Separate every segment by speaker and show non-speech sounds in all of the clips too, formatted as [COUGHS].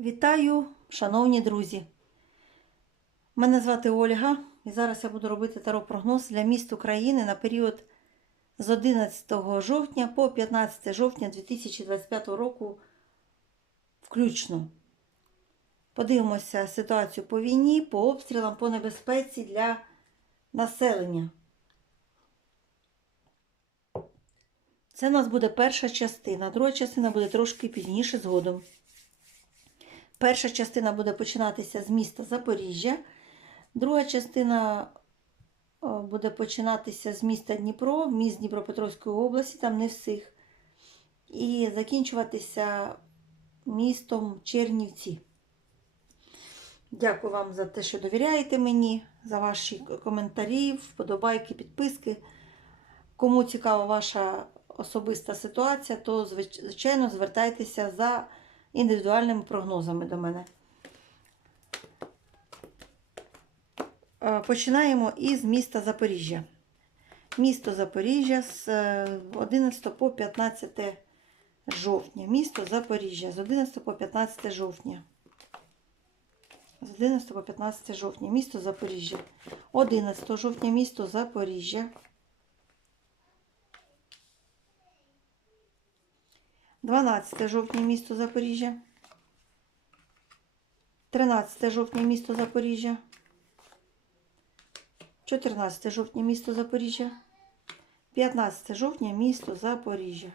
Speaker 1: Вітаю, шановні друзі! Мене звати Ольга, і зараз я буду робити таро-прогноз для міст України на період з 11 жовтня по 15 жовтня 2025 року включно. Подивимося ситуацію по війні, по обстрілам, по небезпеці для населення. Це у нас буде перша частина. Друга частина буде трошки пізніше згодом. Перша частина буде починатися з міста Запоріжжя. Друга частина буде починатися з міста Дніпро, міст Дніпропетровської області, там не всіх. І закінчуватися містом Чернівці. Дякую вам за те, що довіряєте мені, за ваші коментарі, вподобайки, підписки. Кому цікава ваша особиста ситуація, то, звичайно, звертайтеся за індивідуальними прогнозами до мене. Е, Починаємо із міста Запоріжжя. Місто Запоріжжя з е, 11 по 15 жовтня. Місто Запоріжжя з 11 по 15 жовтня. З 11 по 15 жовтня. Місто Запоріжжя. 11 жовтня місто Запоріжжя. 12 жовтня місто Запоріжжя. 13 жовтня місто Запоріжжя. 14 жовтня місто Запоріжжя. 15 жовтня місто Запоріжжя.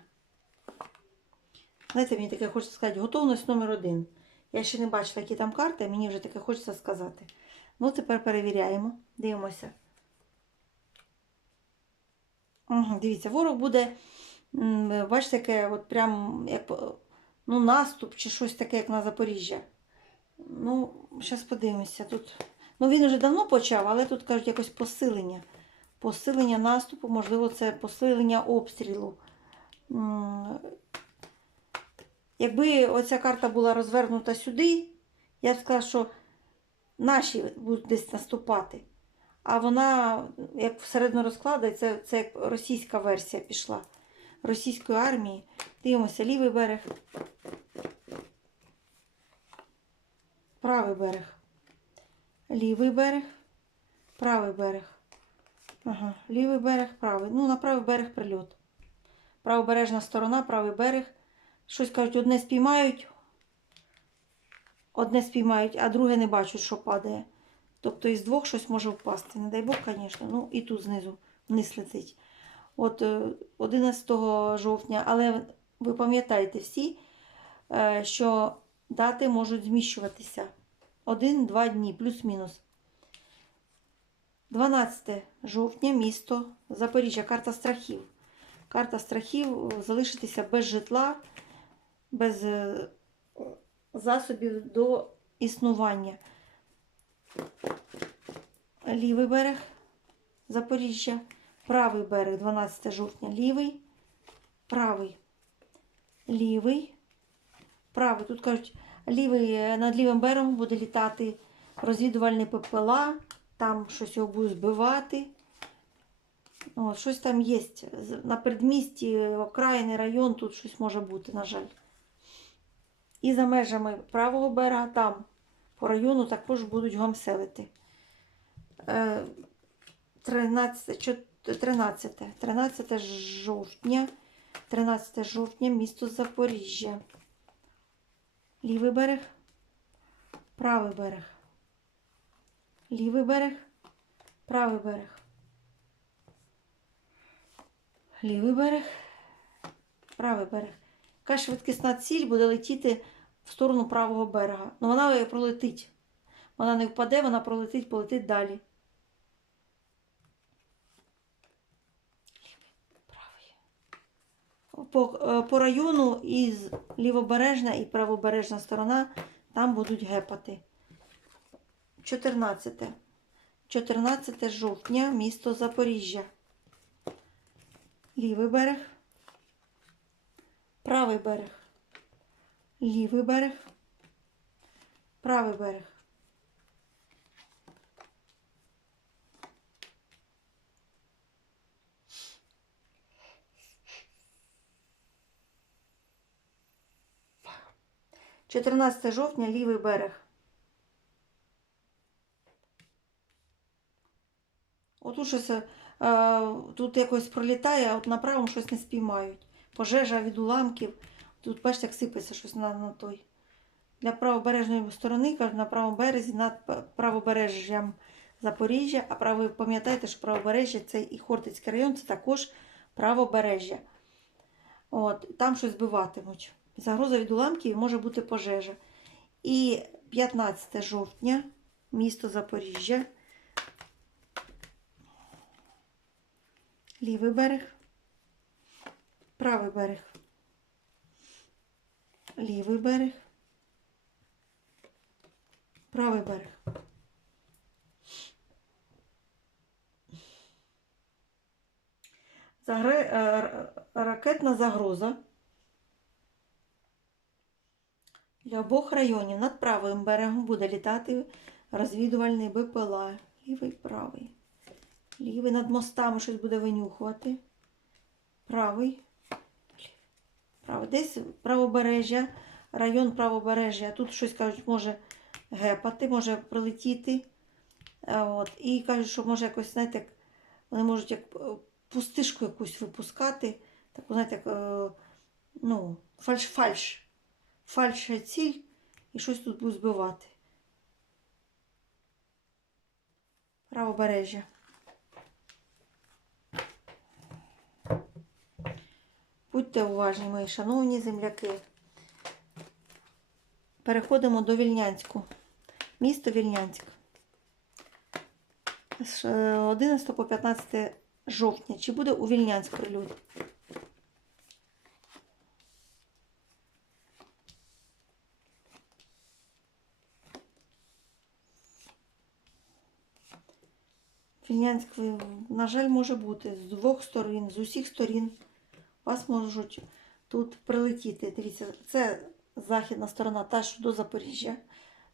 Speaker 1: Знаєте, мені таке хочеться сказати, готовність номер один. Я ще не бачила, які там карти, мені вже таке хочеться сказати. Ну, тепер перевіряємо. Дивимося. Угу, дивіться, ворог буде. М, Бачите, яке от прям як ну, наступ чи щось таке, як на Запоріжжя. Ну, зараз подивимося. Тут. Ну, він вже давно почав, але тут кажуть якось посилення. Посилення наступу, можливо, це посилення обстрілу. Якби оця карта була розвернута сюди, я б сказала, що наші будуть десь наступати. А вона, як всередину розкладає, це, це як російська версія пішла російської армії. Дивимося лівий берег, правий берег, лівий берег, правий берег. Ага, лівий берег, правий. Ну, на правий берег прильот. Правобережна сторона, правий берег. Щось кажуть, одне спіймають, одне спіймають, а друге не бачать, що падає. Тобто із двох щось може впасти. Не дай Бог, звісно. Ну і тут знизу вниз летить. От е, 11 жовтня, але ви пам'ятаєте всі, е, що дати можуть зміщуватися один-два дні, плюс-мінус. 12 жовтня, місто Запоріжжя, карта страхів. Карта страхів залишитися без житла, без е, засобів до існування. Лівий берег Запоріжжя. Правий берег 12 жовтня лівий, правий, лівий, правий. Тут кажуть, лівий, е, над лівим берегом буде літати розвідувальний ППЛА, там щось його буде збивати. От, щось там є. На передмісті, окраїни, район, тут щось може бути, на жаль. І за межами правого берега, там по району також будуть гомселити. Е, 13, чо- 13, 13 жовтня, 13 жовтня, місто Запоріжжя. Лівий берег, правий берег. Лівий берег, правий берег. Лівий берег, правий берег. Яка швидкісна ціль буде летіти в сторону правого берега. Ну вона пролетить. Вона не впаде, вона пролетить, полетить далі. По, е, по району і лівобережна і правобережна сторона там будуть гепати. 14. 14 жовтня, місто Запоріжжя. Лівий берег, правий берег, лівий берег, правий берег. 14 жовтня, лівий берег. Отут щось е, тут якось пролітає, а от на правому щось не спіймають. Пожежа від уламків. Тут, бачите, як сипеться щось на, на той. Для правобережної сторони, кажуть, на правому березі, над правобережжям Запоріжжя. А право, пам'ятаєте, що правобережжя це і Хортицький район, це також правобережжя. От, там щось збиватимуть. Загроза від уламків може бути пожежа. І 15 жовтня, місто Запоріжжя. Лівий берег, правий берег, лівий берег, правий берег. Загре... е, Ракетна загроза для обох районів над правим берегом буде літати розвідувальний БПЛА. Лівий, правий. Лівий над мостами щось буде винюхувати. Правий. Правий. Десь правобережжя, район правобережжя. Тут щось кажуть, може гепати, може прилетіти. От. І кажуть, що може якось, знаєте, вони можуть як е, пустишку якусь випускати. Таку, знаєте, як, е, ну, фальш-фальш. Фальш ціль і щось тут будуть збивати. Правобережжя. Будьте уважні, мої шановні земляки. Переходимо до Вільнянську. Місто Вільнянськ. З е, 11 по 15 жовтня. Чи буде у Вільнянськ прильот? Вільнянськ, на жаль, може бути з двох сторін, з усіх сторін. Вас можуть тут прилетіти. Дивіться, це західна сторона, та, що до Запоріжжя,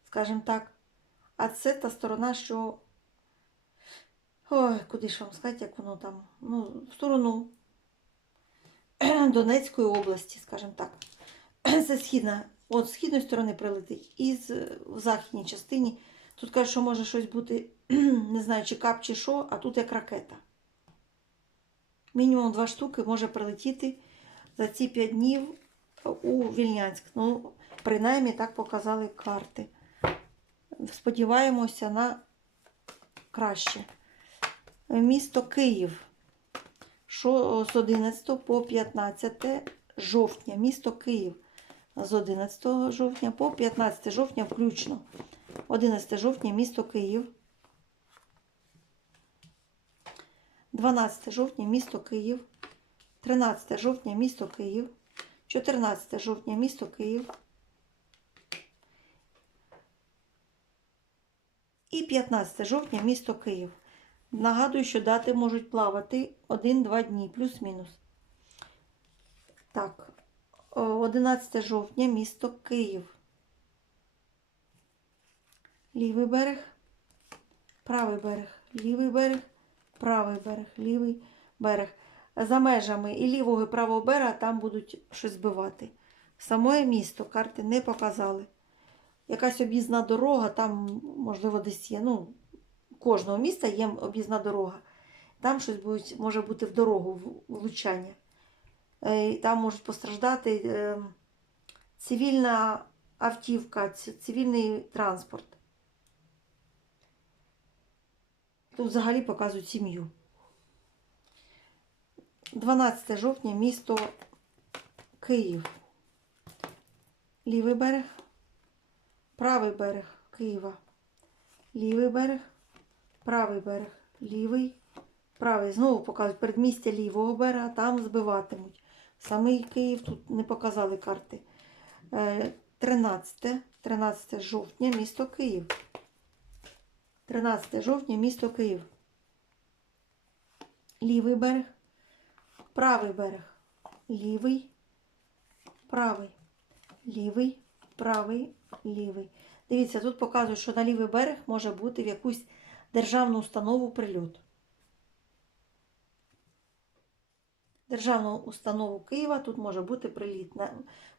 Speaker 1: скажімо так. А це та сторона, що. Ой, куди ж вам сказати, як воно там? Ну, в сторону Донецької області, скажімо так. Це східна. От з східної сторони прилетить. І в західній частині. Тут кажуть, що може щось бути, [CLEARS THROAT] не знаю, чи кап, чи що, а тут як ракета. Мінімум два штуки може прилетіти за ці п'ять днів у Вільнянськ. Ну, принаймні так показали карти. Сподіваємося на краще. Місто Київ. З 11 по 15 жовтня. Місто Київ з 11 жовтня по 15 жовтня включно. 11 жовтня місто Київ. 12 жовтня місто Київ. 13 жовтня місто Київ. 14 жовтня місто Київ. І 15 жовтня місто Київ. Нагадую, що дати можуть плавати 1-2 дні, плюс-мінус. Так, 11 жовтня місто Київ. Лівий берег, правий берег, лівий берег, правий берег, лівий берег. За межами і лівого, і правого берега там будуть щось збивати. Самое місто карти не показали. Якась об'їзна дорога, там, можливо, десь є. Ну, кожного міста є об'їзна дорога. Там щось будуть, може бути в дорогу влучання. Е, Там можуть постраждати е, цивільна автівка, цивільний транспорт. Тут взагалі показують сім'ю. 12 жовтня, місто Київ. Лівий берег, правий берег Києва. Лівий берег, правий берег, лівий, правий. Знову показують передмістя лівого берега, там збиватимуть. Самий Київ тут не показали карти. Е, 13, 13 жовтня, місто Київ. 13 жовтня, місто Київ. Лівий берег, правий берег, лівий, правий, лівий, правий, лівий. Дивіться, тут показують, що на лівий берег може бути в якусь державну установу прильот. Державну установу Києва тут може бути приліт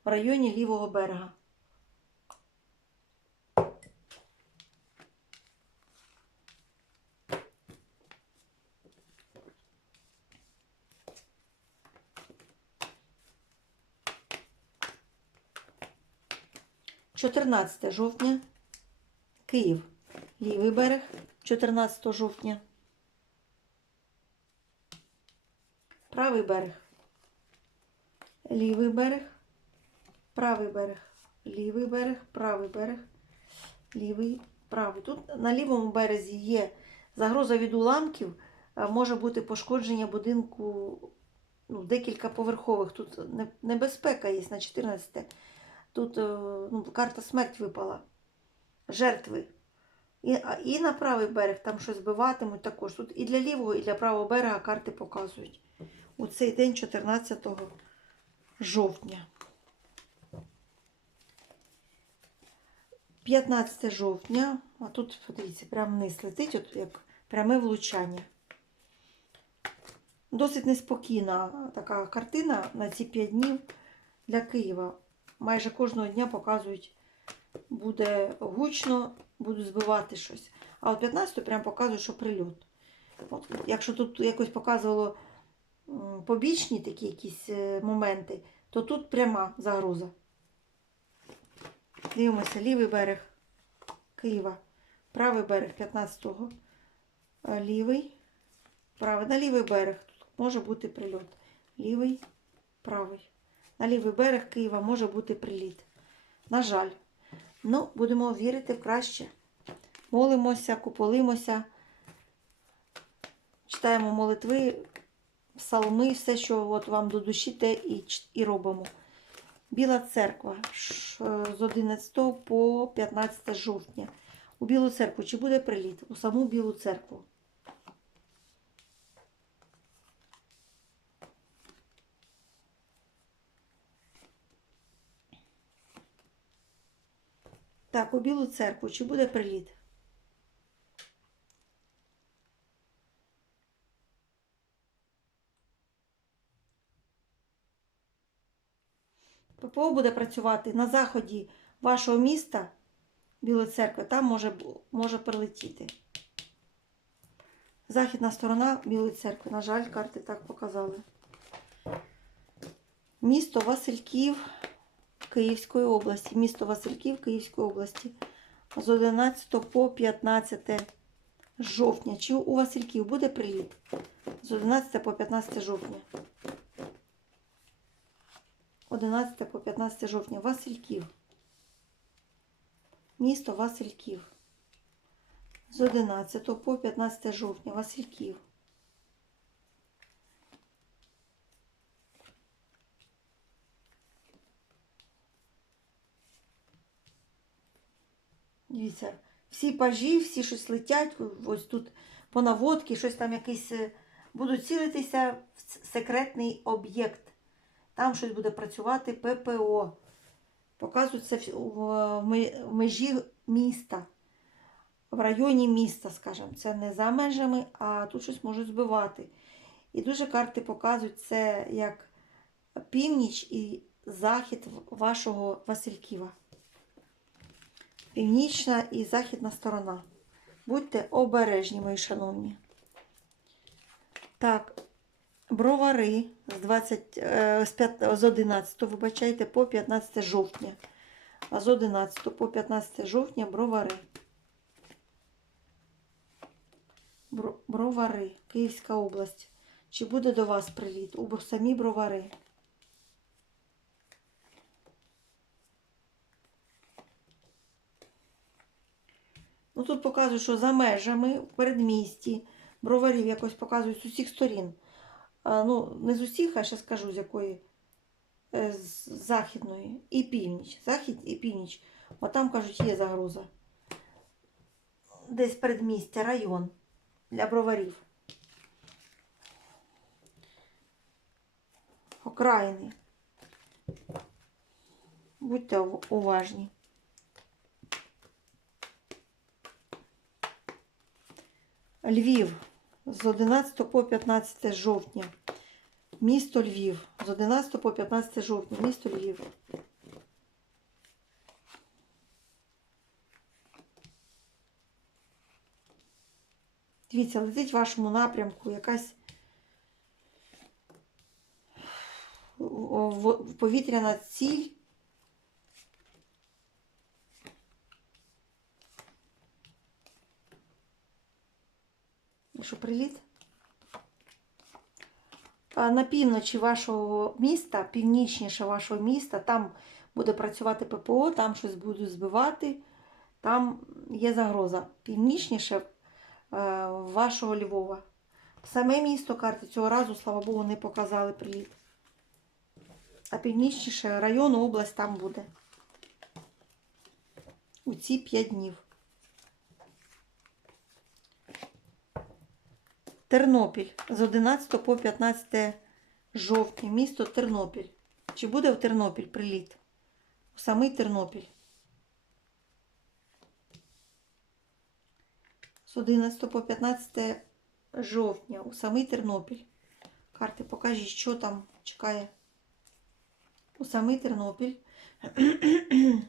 Speaker 1: в районі лівого берега. 14 жовтня. Київ. Лівий берег 14 жовтня. Правий берег. Лівий берег. Правий берег. Лівий берег, правий берег. Лівий, правий. Тут на лівому березі є загроза від уламків. Може бути пошкодження будинку ну, декілька поверхових. Тут небезпека є на 14. Тут е, ну, карта смерть випала. Жертви. І, і на правий берег там щось збиватимуть також. Тут і для лівого, і для правого берега карти показують. У цей день 14 жовтня. 15 жовтня, а тут, подивіться, прямо вниз летить, от як пряме влучання. Досить неспокійна така картина на ці 5 днів для Києва. Майже кожного дня показують, буде гучно, будуть збивати щось. А от 15 прям показує, що прильот. От, якщо тут якось показувало побічні такі якісь е, моменти, то тут пряма загроза. Дивимося, лівий берег Києва, правий берег 15-го, е, лівий, правий, на лівий берег тут може бути прильот. Лівий, правий. На лівий берег Києва може бути приліт. На жаль. Ну, будемо вірити краще. Молимося, куполимося, читаємо молитви, псалми, все, що от вам до душі, те і, і робимо. Біла церква з 11 по 15 жовтня. У Білу церкву чи буде приліт? У саму Білу церкву. Білу церкву чи буде приліт? ППО буде працювати на заході вашого міста, Білої церкви, там може, може прилетіти. Західна сторона Білої церкви. На жаль, карти так показали. Місто Васильків Київської області. Місто Васильків Київської області. З 11 по 15 жовтня. Чи у Васильків буде приліт? З 11 по 15 жовтня. 11 по 15 жовтня. Васильків. Місто Васильків. З 11 по 15 жовтня. Васильків. Дивіться, всі пажі, всі щось летять, ось тут по наводці, щось там якийсь е, будуть цілитися в секретний об'єкт. Там щось буде працювати ППО. Показується в в в межі міста, в районі міста, скажімо. Це не за межами, а тут щось можуть збивати. І дуже карти показують це як північ і захід вашого Васильківа. Північна і західна сторона. Будьте обережні, мої шановні. Так, бровари з, 20, е, з, 5, з 11, вибачайте, по 15 жовтня. А з 11 по 15 жовтня бровари. Бровари, Київська область. Чи буде до вас приліт? У самі бровари. Ну, тут показують, що за межами в передмісті броварів якось показують з усіх сторін. А, ну, не з усіх, а ще скажу, з якої Е, з західної і північ. Захід і північ. От там, кажуть, є загроза. Десь передмістя, район для броварів. Окраїни. Будьте уважні. Львів з 11 по 15 жовтня. Місто Львів. З 11 по 15 жовтня. Місто Львів. Дивіться, летить в вашому напрямку якась повітряна ціль. Якщо приліт. На півночі вашого міста, північніше вашого міста, там буде працювати ППО, там щось будуть збивати, там є загроза. Північніше е, вашого Львова. Саме місто карти цього разу, слава Богу, не показали приліт. А північніше район, область там буде. У ці 5 днів. Тернопіль з 11 по 15 жовтня. Місто Тернопіль. Чи буде в Тернопіль приліт? У самий Тернопіль. З 11 по 15 жовтня. У самий Тернопіль. Карти покажіть, що там чекає. У самий Тернопіль. [CLEARS THROAT]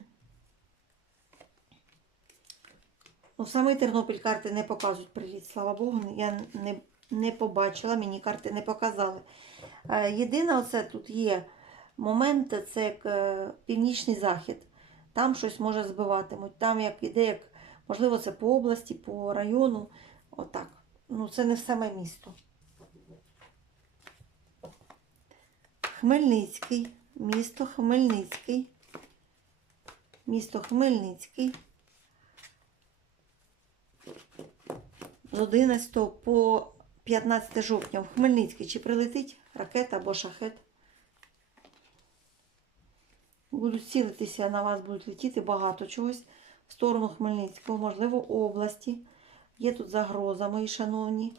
Speaker 1: У самий Тернопіль карти не показують приліт. Слава Богу, я не, не побачила, мені карти не показали. Е, Єдине, оце тут є момент, це як е, північний захід. Там щось може збиватимуть. Там як іде, як, можливо, це по області, по району. Отак. Ну, це не саме місто. Хмельницький. Місто Хмельницький. Місто Хмельницький. З 11 по 15 жовтня в Хмельницький чи прилетить ракета або шахет. Будуть цілитися на вас, будуть летіти багато чогось в сторону Хмельницького, можливо, області. Є тут загроза, мої шановні.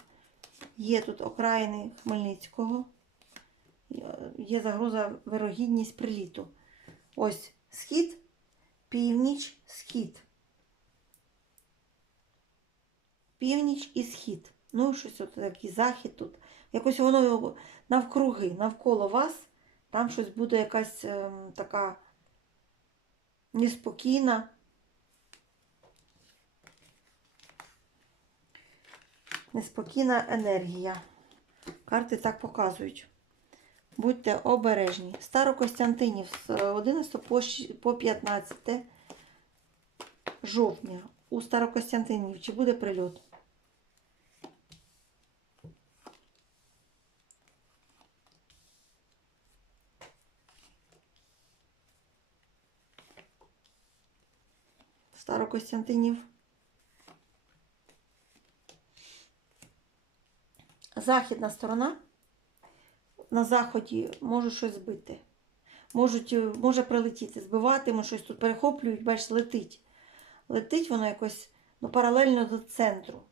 Speaker 1: Є тут окраїни Хмельницького. Є загроза вирогідність приліту. Ось схід, північ, схід. Північ і схід. Ну, щось от такий захід тут. Якось воно навкруги, навколо вас. Там щось буде якась ем, така неспокійна. Неспокійна енергія. Карти так показують. Будьте обережні. Старокостянтинів з 11 по 15 жовтня. У Старокостянтинів чи буде прильот? Старокостянтинів. Західна сторона. На заході може щось збити. Можуть, е, може прилетіти, збиватиме щось тут перехоплюють, бачиш, летить. Летить воно якось ну, паралельно до центру,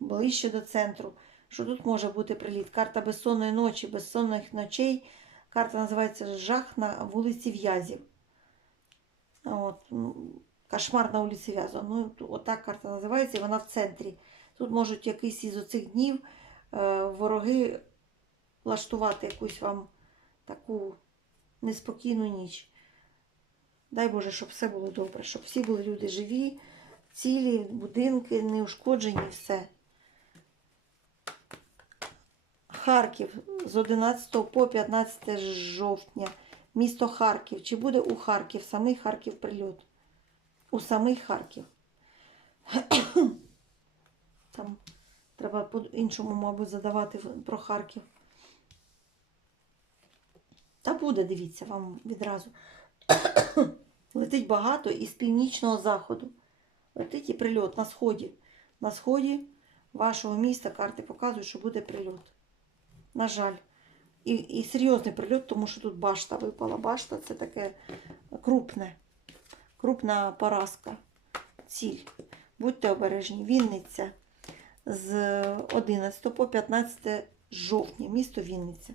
Speaker 1: ближче до центру. Що тут може бути приліт? Карта безсонної ночі, безсонних ночей. Карта називається Жах на вулиці В'язів. От, ну, Кошмар на вулиці В'язів. Ну, отак карта називається, і вона в центрі. Тут можуть якийсь із оцих днів е, вороги влаштувати якусь вам таку неспокійну ніч. Дай Боже, щоб все було добре, щоб всі були люди живі, цілі, будинки, неушкоджені, все. Харків з 11 по 15 жовтня. Місто Харків. Чи буде у Харків? Самий Харків прильот? У самий Харків. [COUGHS] Там треба по-іншому, мабуть, задавати про Харків. Та буде, дивіться, вам відразу. [COUGHS] Летить багато із північного заходу. Летить і прильот на сході. На сході вашого міста карти показують, що буде прильот. На жаль. І, і серйозний прильот, тому що тут башта випала. Башта це таке крупне, крупна поразка. Ціль. Будьте обережні. Вінниця з 11 по 15 жовтня. Місто Вінниця.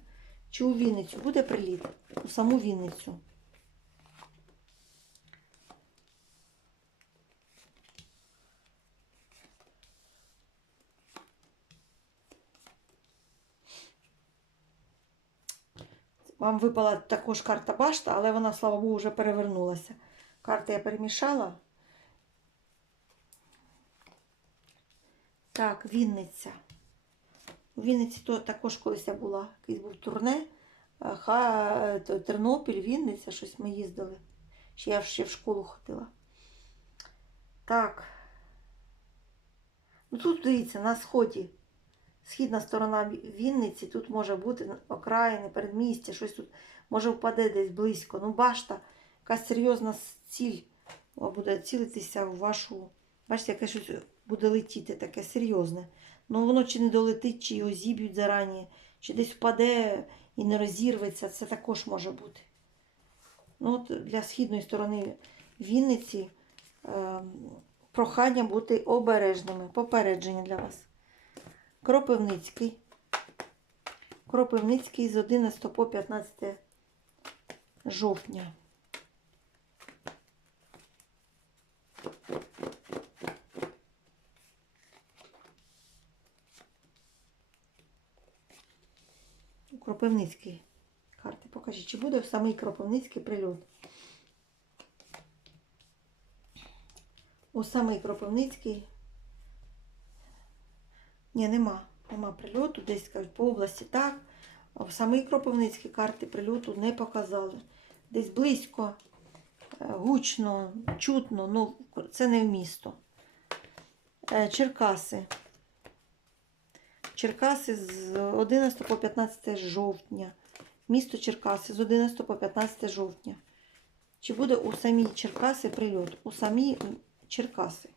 Speaker 1: Чи у Вінницю буде приліт? У саму Вінницю. Вам випала також карта башта, але вона, слава Богу, вже перевернулася. Карти я перемішала. Так, Вінниця. У Вінниці також колись я була. Якийсь був турне. Е, Ха, е, Тернопіль, Вінниця, щось ми їздили. Ще я ще в школу ходила. Так. Ну тут дивіться, на сході. Східна сторона Вінниці, тут може бути окраїни, передмістя, щось тут може впаде десь близько. Ну, башта, якась серйозна ціль буде цілитися в вашу. Бачите, яке щось буде летіти, таке серйозне. Ну, воно чи не долетить, чи його зіб'ють зарані, чи десь впаде і не розірветься. Це також може бути. Ну, от для східної сторони Вінниці е, прохання бути обережними. Попередження для вас. Кропивницький. Кропивницький з 11 по 15 жовтня. Кропивницький. Карти покажіть, чи буде самий Кропивницький прильот? У самий Кропивницький. Ні, нема. Нема прильоту. Десь кажуть, по області так. А в самий Кропивницький карти прильоту не показали. Десь близько, е, гучно, чутно, ну це не в місто. Е, Черкаси. Черкаси з 11 по 15 жовтня. Місто Черкаси з 11 по 15 жовтня. Чи буде у самій Черкаси прильот? У самій Черкаси.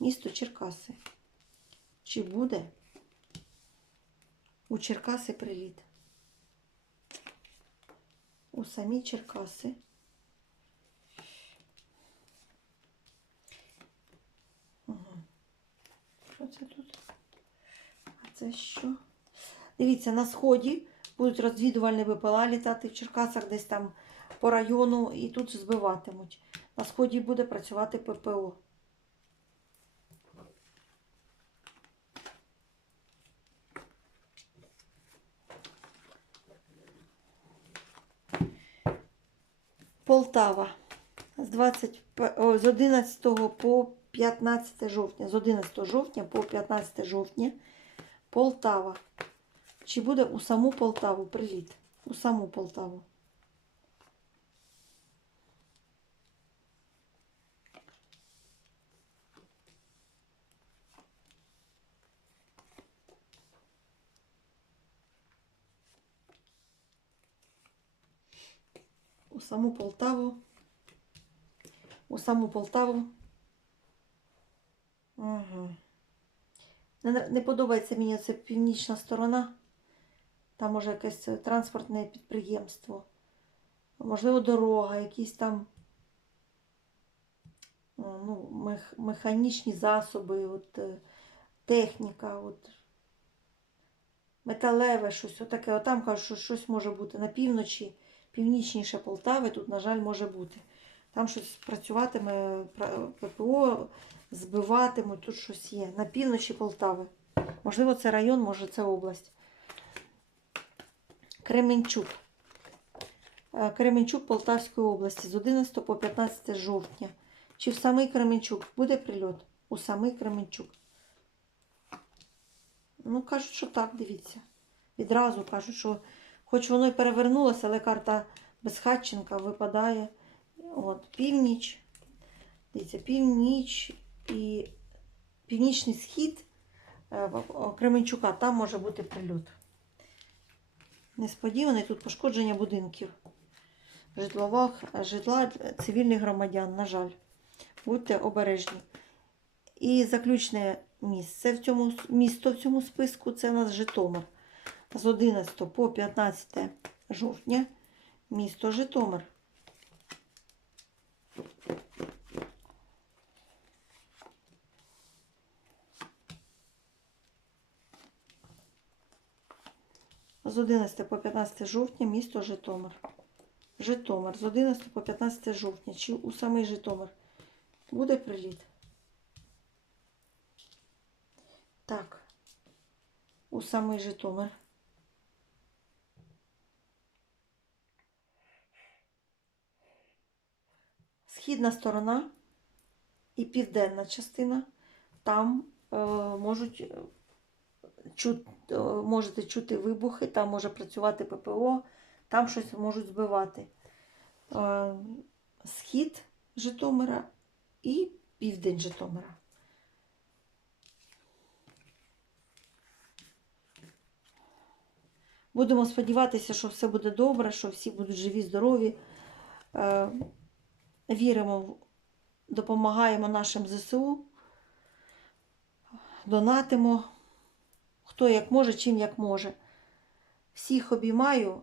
Speaker 1: Місто Черкаси. Чи буде у Черкаси приліт? У самій Черкаси. Ага. Що це тут? Це що? Дивіться, на сході будуть розвідувальні БПЛА літати в Черкасах десь там по району і тут збиватимуть. На сході буде працювати ППО. Полтава з 20, о, з 11 по 15 жовтня. З 11 жовтня по 15 жовтня Полтава. Чи буде у саму Полтаву приліт? У саму Полтаву. У саму Полтаву. У саму Полтаву. Угу. Не, не подобається мені це північна сторона. Там може якесь е, транспортне підприємство. Можливо, дорога, якісь там ну, мех, механічні засоби, от, е, техніка, от, металеве щось. Отаке. Отам кажуть, що щось може бути на півночі, північніше Полтави, тут, на жаль, може бути. Там щось працюватиме, ППО, збиватимуть, тут щось є. На півночі Полтави. Можливо, це район, може, це область. Кременчук. Е, Кременчук Полтавської області з 11 по 15 жовтня. Чи в самий Кременчук буде прильот? У самий Кременчук. Ну, кажуть, що так, дивіться. Відразу кажуть, що хоч воно і перевернулося, але карта Безхатченка випадає. От, північ. Дивіться, північ і північний схід е, Кременчука, там може бути прильот. Несподіваний тут пошкодження будинків. Житлова, житла цивільних громадян, на жаль. Будьте обережні. І заключне місце в цьому місто в цьому списку це у нас Житомир. З 11 по 15 жовтня місто Житомир. З 11 по 15 жовтня місто Житомир. Житомир. З 11 по 15 жовтня. Чи у самий Житомир буде приліт? Так. У самий Житомир. Східна сторона і південна частина. Там е, можуть е, чут, е, можете чути вибухи, там може працювати ППО, там щось можуть збивати. Е, Схід Житомира і південь Житомира. Будемо сподіватися, що все буде добре, що всі будуть живі, здорові. Е, Віримо, допомагаємо нашим ЗСУ, донатимо, хто як може, чим як може. Всіх обіймаю,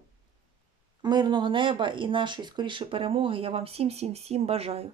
Speaker 1: мирного неба і нашої скорішої перемоги. Я вам всім, всім, всім бажаю.